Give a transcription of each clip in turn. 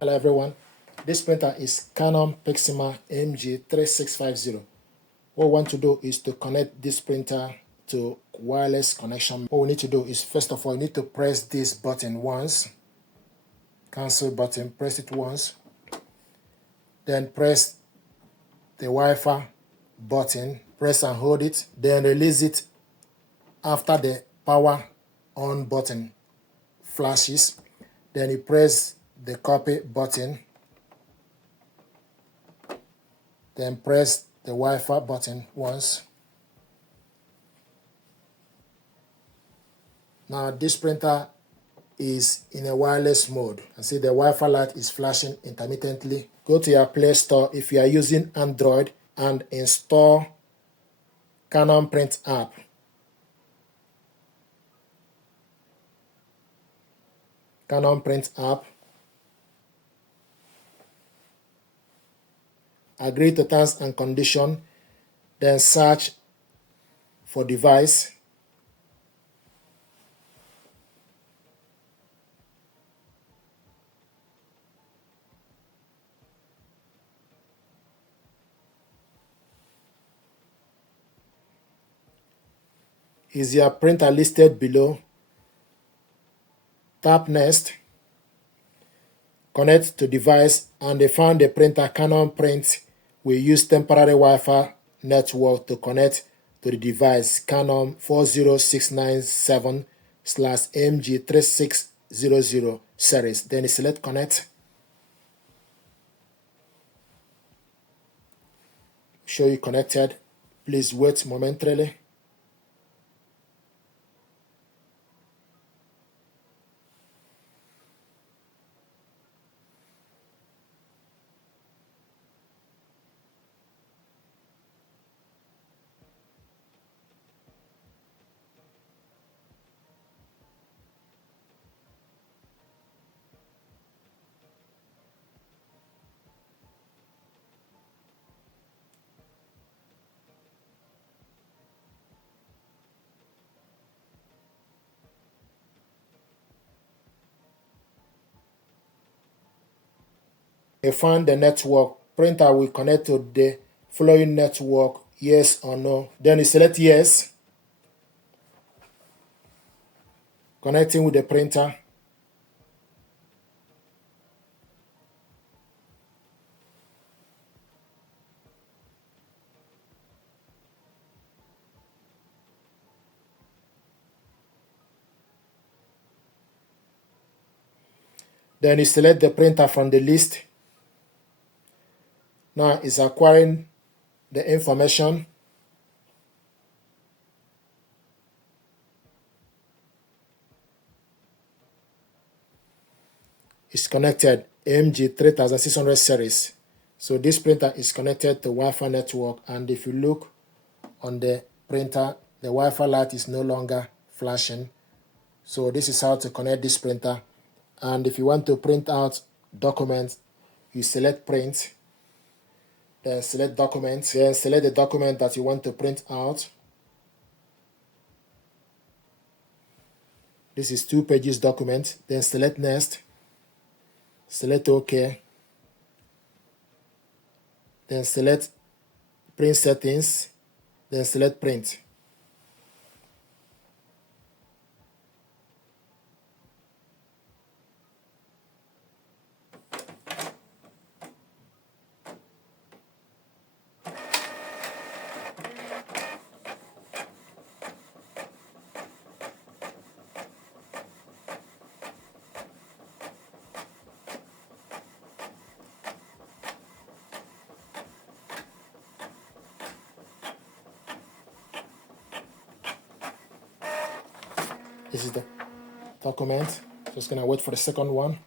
Hello everyone, this printer is Canon MG3650. What we want to do is to connect this printer to wireless connection. What we need to do is, first of all, you need to press this button once, cancel button, press it once, then press the Wi-Fi button, press and hold it, then release it after the power on button flashes. Then you press the copy button, then press the Wi-Fi button once. Now this printer is in a wireless mode. And see the Wi-Fi light is flashing intermittently. Go to your Play Store if you are using Android and install Canon Print app. Canon Print app. Agree to terms and conditions, then search for device. Is your printer listed below? Tap next. Connect to device, and they found the printer Canon Print will use temporary Wi-Fi network to connect to the device Canon 40697/MG3600 series. Then you select connect. Show you connected. Please wait momentarily. You find the network. Printer will connect to the following network, yes or no. Then you select yes. Connecting with the printer. Then you select the printer from the list. Now it's acquiring the information. It's connected MG3600 series. So this printer is connected to Wi-Fi network, and if you look on the printer, the Wi-Fi light is no longer flashing. So this is how to connect this printer. And if you want to print out documents, you select print, then select documents, then select the document that you want to print out. This is 2 pages document. Then select next, select OK, then select print settings, then select print. This is the document. Just gonna wait for the second one.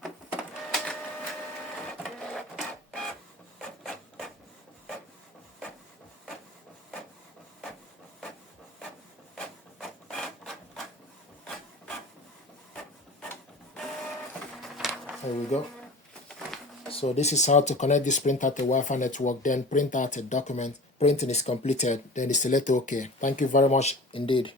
There we go. So this is how to connect this printer to Wi-Fi network, then print out a document. Printing is completed, then you select OK. Thank you very much indeed.